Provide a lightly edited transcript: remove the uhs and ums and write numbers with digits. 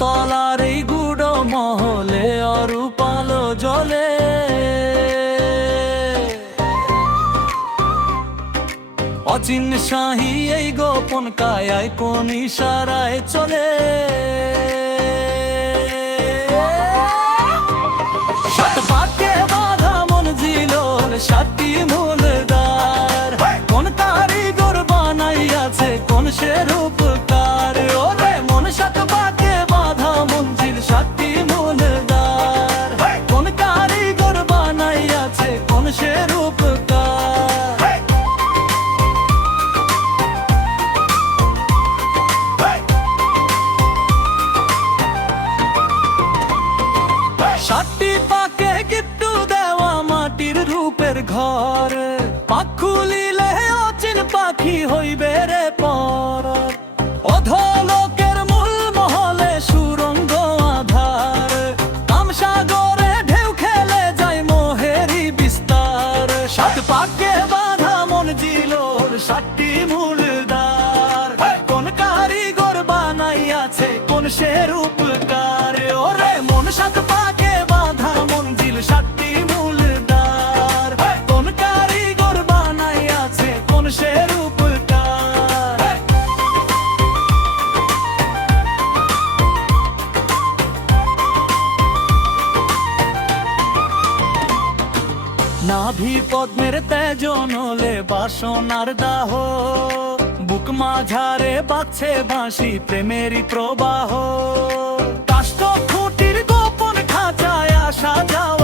তলার এই গুড় মহলে অরূপালো জলে, অচিন শাহী এই গোপন কায়ায় কোন ইশারায় চলে। সাত পাকে বাঁধা মঞ্জিল সাতটি মূল দ্বার, কোন কারিগর বানাইয়াছে কোন সে রূপকার। ওরে মন সাত পাকে বাঁধা মঞ্জিল সাতটি মূল দ্বার, কোন কারিগর বানাইয়াছে কোন সে রূপকার। সাতটি পাকে গিট্টু দেওয়া মাটির রূপের ঘর, পাখ খুলিলে অচিন পাখি হইবে রে পর। অধোলোকের মূল মহলে সুরঙ্গ আধার, কামসাগরে ঢেউ খেলে যায় মোহেরি বিস্তার। সাত পাকে বাঁধা মঞ্জিলোর সাতটি মূল দ্বার, কোন কারিগর বানাইয়াছে কোন সে রূপকার। ওরে মন সাত পাকে বাঁধা মঞ্জিল সাতটি মূল দ্বার, কোন কারিগর বানাইয়াছে কোন সে রূপকার। নাভি পদ্মের তেজ নলে বাসনার দাহ, বুক মাঝারে বাজছে বাঁশি প্রেমেরই প্রবাহ। কাষ্ঠ খুঁটির গোপন খাঁচায় আসা যাওয়া